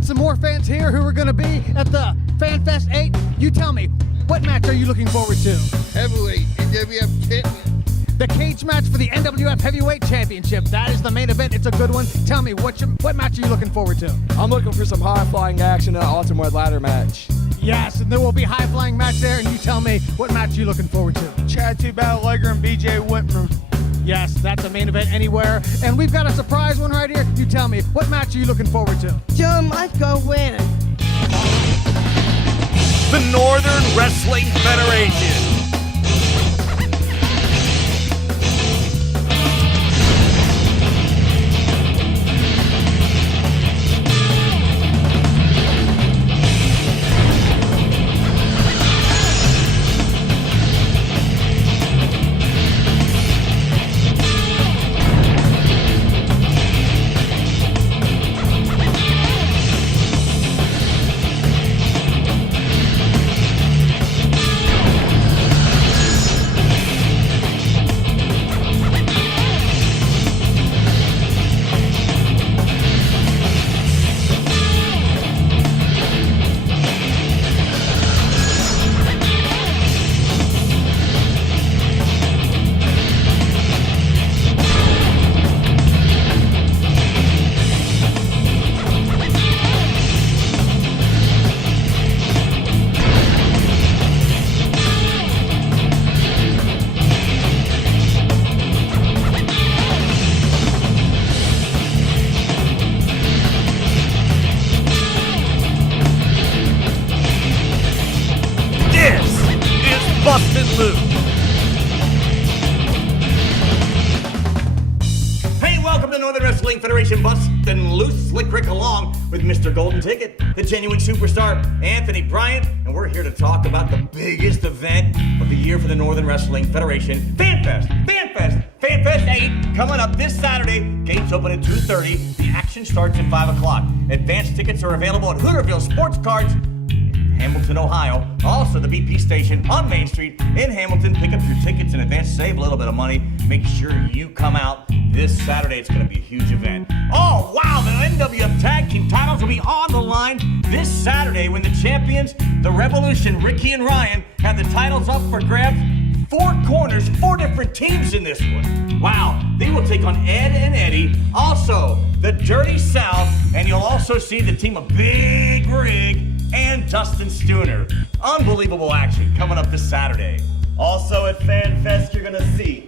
got some more fans here who are going to be at the Fanfest 8. You tell me, what match are you looking forward to? Heavyweight NWF champion. The cage match for the NWF Heavyweight Championship. That is the main event. It's a good one. Tell me, what match are you looking forward to? I'm looking for some high-flying action in an ultimate ladder match. Yes, and there will be high-flying match there, and you tell me, what match are you looking forward to? Chad 2 Battle Legger and BJ Whitmer. Yes, that's a main event anywhere. And we've got a surprise one right here. You tell me, what match are you looking forward to? Joe might go win. The Northern Wrestling Federation. Bustin Loose. Hey, welcome to Northern Wrestling Federation Bustin Loose. Slick Rick along with Mr. Golden Ticket, the genuine superstar, Anthony Bryant, and we're here to talk about the biggest event of the year for the Northern Wrestling Federation, Fanfest. Fanfest 8 coming up this Saturday. Gates open at 2:30. The action starts at 5 o'clock. Advanced tickets are available at Hooterville Sports Cards, Hamilton, Ohio. Also, the BP station on Main Street in Hamilton. Pick up your tickets in advance, save a little bit of money. Make sure you come out this Saturday. It's going to be a huge event. Oh, wow, the NWF Tag Team titles will be on the line this Saturday when the champions, the Revolution, Ricky and Ryan, have the titles up for grabs. 4 corners, 4 different teams in this one. Wow, they will take on Ed and Eddie. Also, the Dirty South, and you'll also see the team of Big Rig and Dustin Stooner. Unbelievable action coming up this Saturday. Also at FanFest, you're gonna see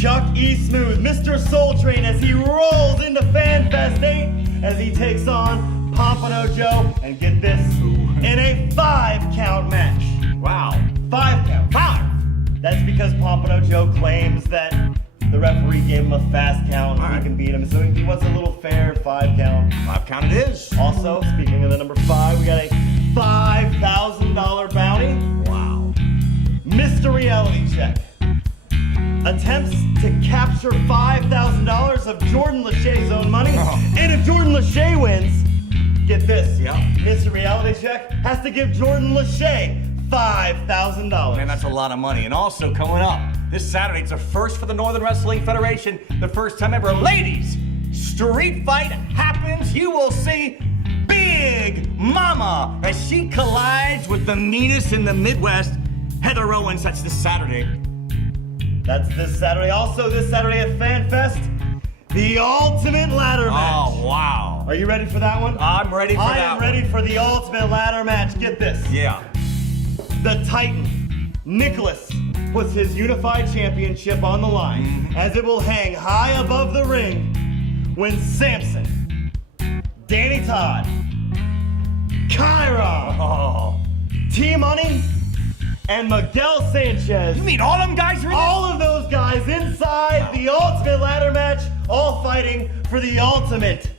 Chuck E. Smooth, Mr. Soul Train, as he rolls into FanFest 8, as he takes on Pompano Joe, and get this, in a 5-count match. Wow. 5 count. 5! That's because Pompano Joe claims that the referee gave him a fast count and he can beat him, so he wants a little fair 5 count. 5 count it is. Also, speaking of the number 5, we got a $5,000 bounty. Wow. Mr. Reality Check attempts to capture $5,000 of Jordan Lachey's own money. And if Jordan Lachey wins, get this, Mr. Reality Check has to give Jordan Lachey $5,000. Man, that's a lot of money. And also coming up this Saturday, it's a first for the Northern Wrestling Federation. The first time ever, ladies, street fight happens. You will see Big Mama as she collides with the meanest in the Midwest, Heather Owens. That's this Saturday. That's this Saturday. Also this Saturday at FanFest, the Ultimate Ladder Match. Oh, wow. Are you ready for that one? I'm ready for that I am ready for the Ultimate Ladder Match. Get this. Yeah. The Titan, Nicholas, puts his unified championship on the line as it will hang high above the ring when Samson, Danny Todd, Kyron, T-Money, and Miguel Sanchez. You mean all them guys are in all of those guys inside the Ultimate Ladder Match, all fighting for the ultimate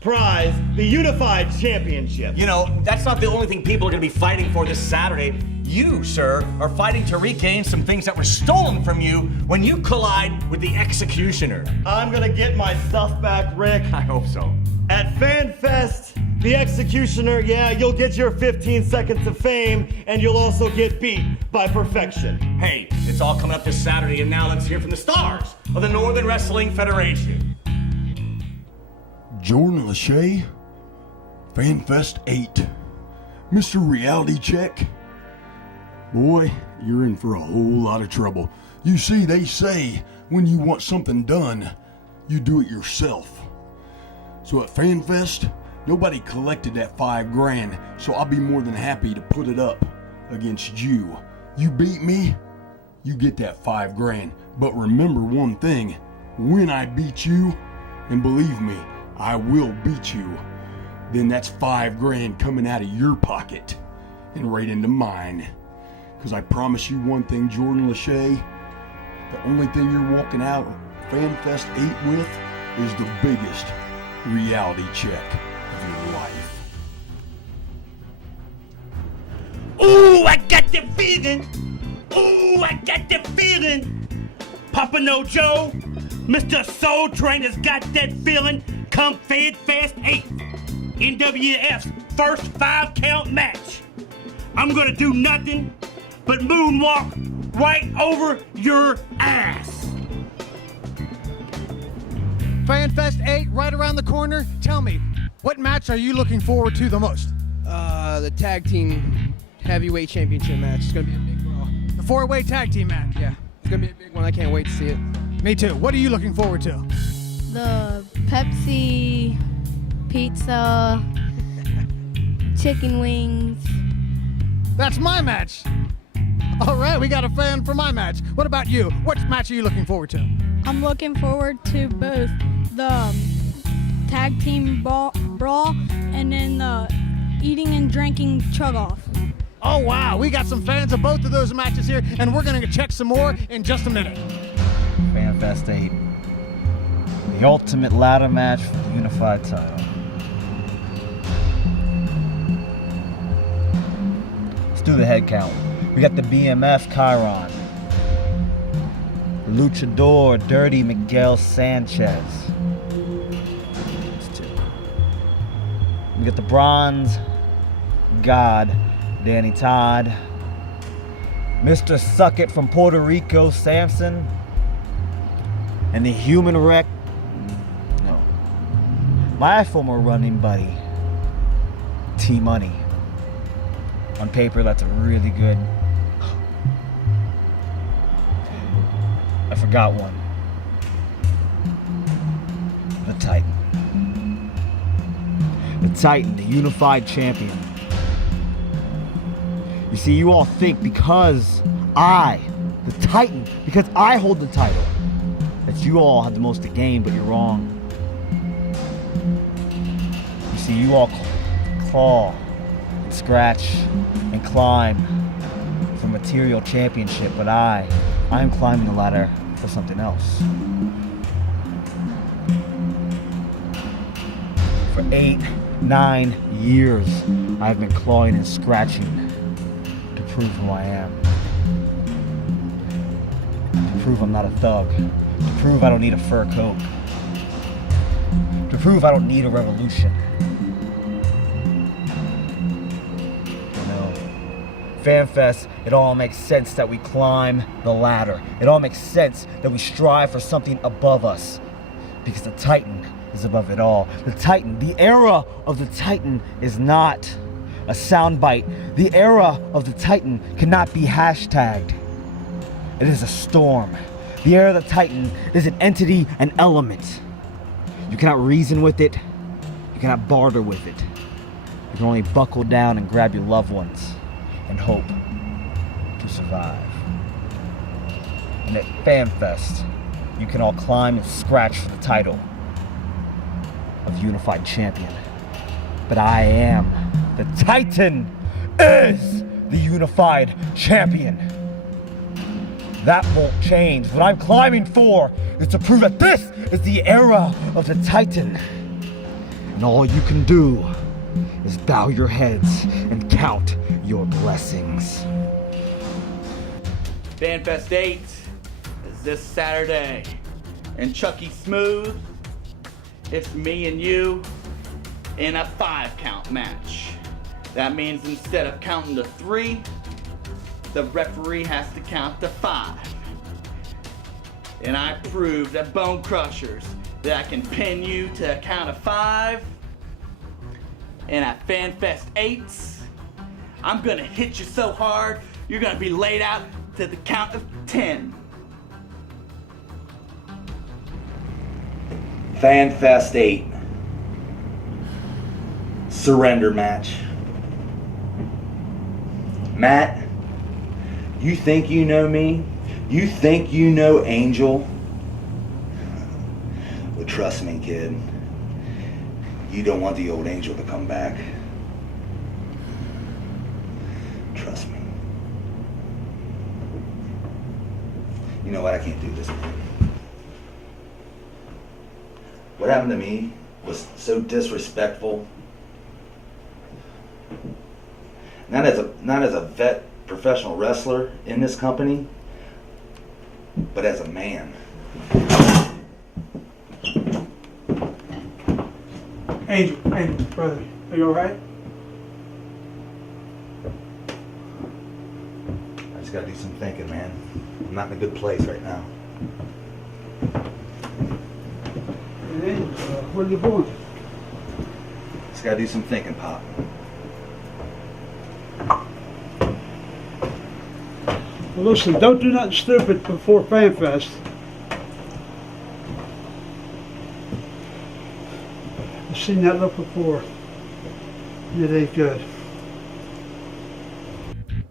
prize, the unified championship. You know, that's not the only thing people are going to be fighting for this Saturday. You, sir, are fighting to regain some things that were stolen from you when you collide with the Executioner. I'm gonna get my stuff back, Rick. I hope so. At FanFest, the Executioner, you'll get your 15 seconds of fame, and you'll also get beat by perfection. Hey, it's all coming up this Saturday, and now let's hear from the stars of the Northern wrestling Federation. Jordan Lachey, Fanfest 8. Mr. Reality Check. Boy, you're in for a whole lot of trouble. You see, they say when you want something done, you do it yourself. So at Fanfest, nobody collected that $5,000, so I'll be more than happy to put it up against you. You beat me, you get that $5,000. But remember one thing, when I beat you, and believe me, I will beat you, then that's $5,000 coming out of your pocket and right into mine. Because I promise you one thing, Jordan Lachey, the only thing you're walking out Fanfest 8 with is the biggest reality check of your life. Ooh, I got the feeling. Ooh, I got the feeling. Pompano Joe, Mr. Soul Trainer's got that feeling. Come Fanfest 8, NWF's first 5-count match. I'm gonna do nothing but moonwalk right over your ass. Fanfest 8 right around the corner. Tell me, what match are you looking forward to the most? The tag team heavyweight championship match. It's gonna be a big brawl. The 4-way tag team match. Yeah, it's gonna be a big one. I can't wait to see it. Me too. What are you looking forward to? The Pepsi, pizza, chicken wings. That's my match. All right, we got a fan for my match. What about you? What match are you looking forward to? I'm looking forward to both the tag team brawl and then the eating and drinking chug-off. Oh, wow. We got some fans of both of those matches here, and we're going to check some more in just a minute. Fanfest 8. The ultimate ladder match for the unified title. Let's do the head count. We got the BMF Chiron. Luchador Dirty Miguel Sanchez. That's 2. We got the Bronze God Danny Todd. Mr. Suck It from Puerto Rico Samson. And the Human Wreck. No. My former running buddy, T-Money. On paper, that's a really good. I forgot one. The Titan. The Titan, the unified champion. You see, you all think because I, the Titan, because I hold the title, that you all have the most to gain, but you're wrong. You see, you all claw, and scratch, and climb for material championship, but I am climbing the ladder for something else. For 8, 9 years, I've been clawing and scratching to prove who I am. To prove I'm not a thug. To prove I don't need a fur coat. To prove I don't need a revolution. Fanfest, it all makes sense that we climb the ladder. It all makes sense that we strive for something above us. Because the Titan is above it all. The Titan, the era of the Titan is not a soundbite. The era of the Titan cannot be hashtagged. It is a storm. The era of the Titan is an entity, an element. You cannot reason with it. You cannot barter with it. You can only buckle down and grab your loved ones and hope to survive. And at Fanfest, you can all climb and scratch for the title of Unified Champion. But I am the Titan is the Unified Champion. That won't change. What I'm climbing for is to prove that this is the era of the Titan. And all you can do is bow your heads and count your blessings. Fanfest 8 is this Saturday. And Chucky Smooth, it's me and you in a 5-count match. That means instead of counting to 3, the referee has to count to 5. And I proved at Bone Crushers that I can pin you to a count of 5 And at Fanfest 8, I'm gonna hit you so hard, you're gonna be laid out to the count of 10. Fanfest 8. Surrender match. Matt, you think you know me? You think you know Angel? Well, trust me, kid. You don't want the old Angel to come back. Trust me. You know what? I can't do this, man. What happened to me was so disrespectful. Not as a vet professional wrestler in this company, but as a man. Angel, brother, are you alright? I just gotta do some thinking, man. I'm not in a good place right now. What are you doing? Just gotta do some thinking, Pop. Well, listen, don't do nothing stupid before FanFest. I've seen that look before. It ain't good.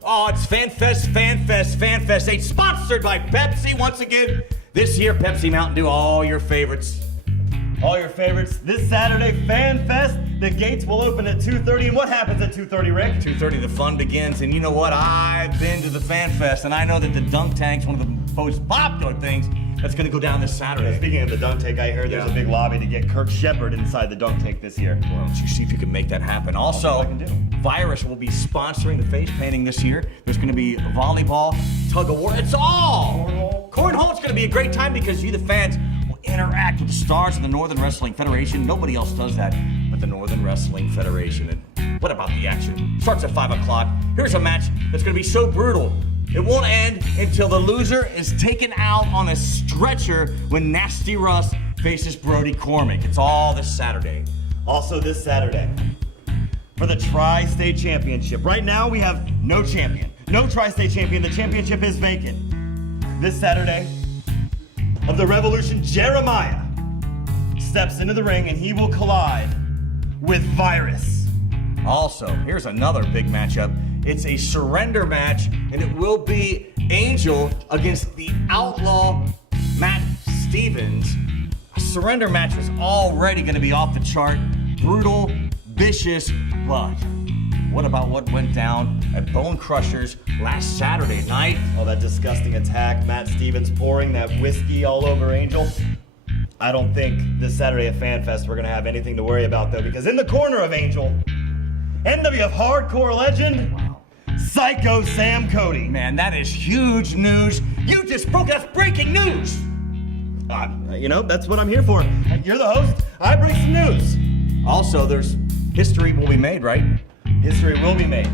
Oh, it's Fanfest 8, sponsored by Pepsi once again. This year, Pepsi Mountain Dew, all your favorites. All your favorites. This Saturday, FanFest. The gates will open at 2:30. And what happens at 2:30, Rick? 2:30, the fun begins. And you know what? I've been to the FanFest, and I know that the dunk tank's one of the most popular things that's going to go down this Saturday. Speaking of the dunk tank, I heard there's a big lobby to get Kurt Shepard inside the dunk tank this year. Well, don't you see if you can make that happen. Also, Virus will be sponsoring the face painting this year. There's going to be volleyball, tug of war. It's all cornhole. It's going to be a great time because you, the fans, will interact with the stars of the Northern Wrestling Federation. Nobody else does that but the Northern Wrestling Federation. And what about the action? Starts at 5 o'clock. Here's a match that's going to be so brutal. It won't end until the loser is taken out on a stretcher when Nasty Russ faces Brody Cormick. It's all this Saturday. Also this Saturday, for the Tri-State Championship. Right now we have no champion, no Tri-State champion. The championship is vacant. This Saturday, of the Revolution, Jeremiah steps into the ring and he will collide with Virus. Also, here's another big matchup. It's a surrender match, and it will be Angel against the outlaw Matt Stevens. A surrender match was already going to be off the chart. Brutal, vicious, but what about what went down at Bone Crushers last Saturday night? Oh, that disgusting attack. Matt Stevens pouring that whiskey all over Angel. I don't think this Saturday at FanFest we're going to have anything to worry about, though, because in the corner of Angel, NWF Hardcore legend, Psycho Sam Cody. Man, that is huge news. You just broke us breaking news. You know, that's what I'm here for. You're the host. I bring some news. Also, there's history will be made, right? History will be made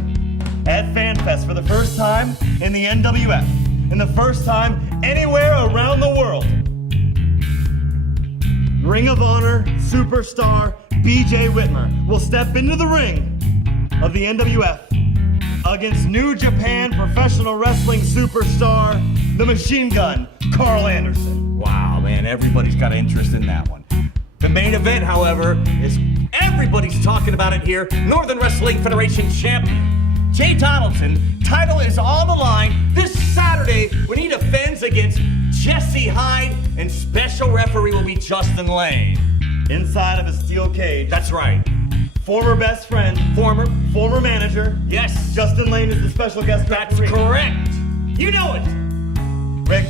at FanFest for the first time in the NWF, and the first time anywhere around the world. Ring of Honor superstar BJ Whitmer will step into the ring of the NWF against New Japan Professional Wrestling superstar, the Machine Gun, Carl Anderson. Wow, man, everybody's got interest in that one. The main event, however, is everybody's talking about it here. Northern Wrestling Federation champion Jay Donaldson. Title is on the line this Saturday when he defends against Jesse Hyde, and special referee will be Justin Lane. Inside of a steel cage. That's right. Former best friend. Former manager. Yes. Justin Lane is the special guest referee. That's correct. You know it. Rick,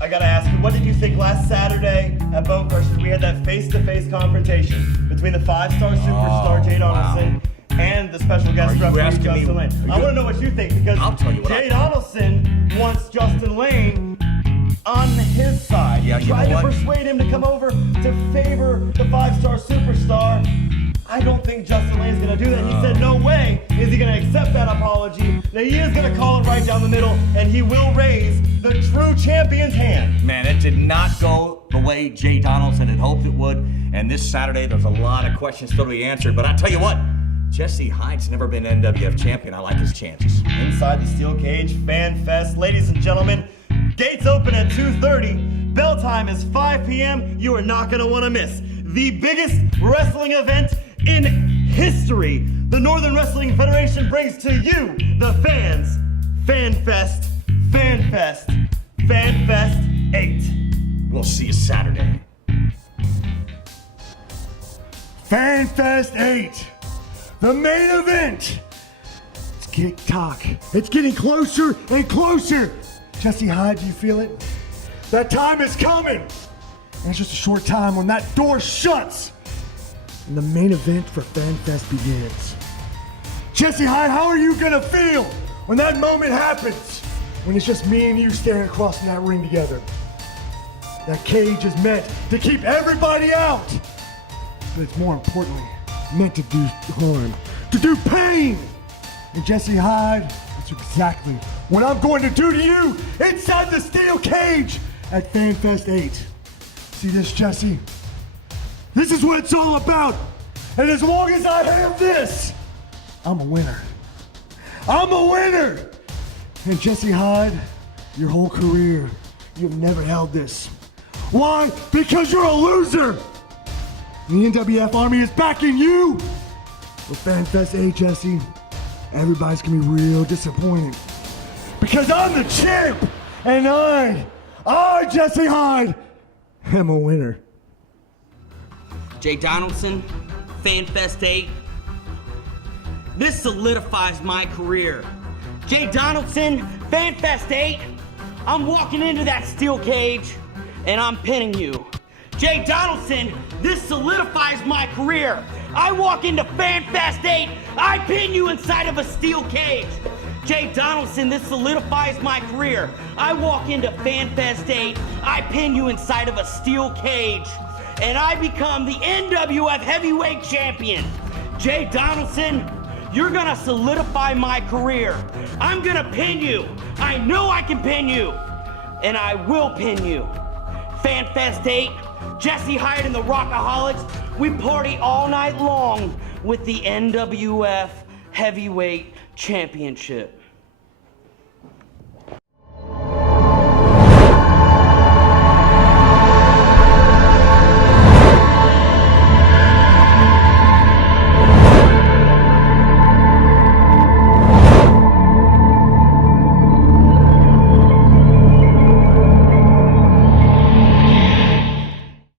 I gotta ask you, what did you think last Saturday at Bone Crushers? We had that face-to-face confrontation between the five-star superstar Jay Donaldson and the special guest referee Justin Lane. I want to know what you think, because Jay Donaldson wants Justin Lane on his side. Yeah, you tried know to what? persuade him to come over to favor the five-star superstar. I don't think Justin Lane's gonna do that. He said no way is he gonna accept that apology. That he is gonna call it right down the middle, and he will raise the true champion's hand. Man, it did not go the way Jay Donaldson had hoped it would. And this Saturday, there's a lot of questions still to be answered. But I tell you what, Jesse Hyde's never been NWF champion. I like his chances. Inside the steel cage, Fanfest, ladies and gentlemen. Gates open at 2:30. Bell time is 5 p.m. You are not going to want to miss the biggest wrestling event in history. The Northern Wrestling Federation brings to you, the fans, Fanfest, Fanfest, Fanfest 8. We'll see you Saturday. Fanfest 8, the main event. It's tick-tock. It's getting closer and closer. Jesse Hyde, do you feel it? That time is coming. And it's just a short time when that door shuts and the main event for Fanfest begins. Jesse Hyde, how are you gonna feel when that moment happens? When it's just me and you staring across in that ring together. That cage is meant to keep everybody out. But it's more importantly meant to do harm, to do pain. And Jesse Hyde, that's exactly what I'm going to do to you inside the steel cage at Fanfest 8. See this, Jesse? This is what it's all about. And as long as I have this, I'm a winner. I'm a winner. And Jesse Hyde, your whole career, you've never held this. Why? Because you're a loser. The NWF Army is backing you. With Fanfest 8, Jesse, everybody's gonna be real disappointed. Because I'm the champ, and I, Jesse Hyde, am a winner. Jay Donaldson, Fanfest 8. This solidifies my career. Jay Donaldson, Fanfest 8. I'm walking into that steel cage, and I'm pinning you. Jay Donaldson, this solidifies my career. I walk into Fanfest 8, I pin you inside of a steel cage. Jay Donaldson, this solidifies my career. I walk into Fanfest 8, I pin you inside of a steel cage, and I become the NWF Heavyweight Champion. Jay Donaldson, you're gonna solidify my career. I'm gonna pin you. I know I can pin you, and I will pin you. Fanfest 8, Jesse Hyde and the Rockaholics, we party all night long with the NWF Heavyweight Championship.